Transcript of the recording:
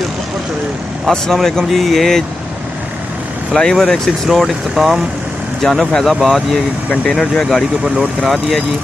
अस्सलाम वालेकुम जी। ये फ्लाईओवर एक्सिस रोड इख्तिताम जानब फैज़ाबाद, ये कंटेनर जो है गाड़ी के ऊपर लोड करा दिया जी।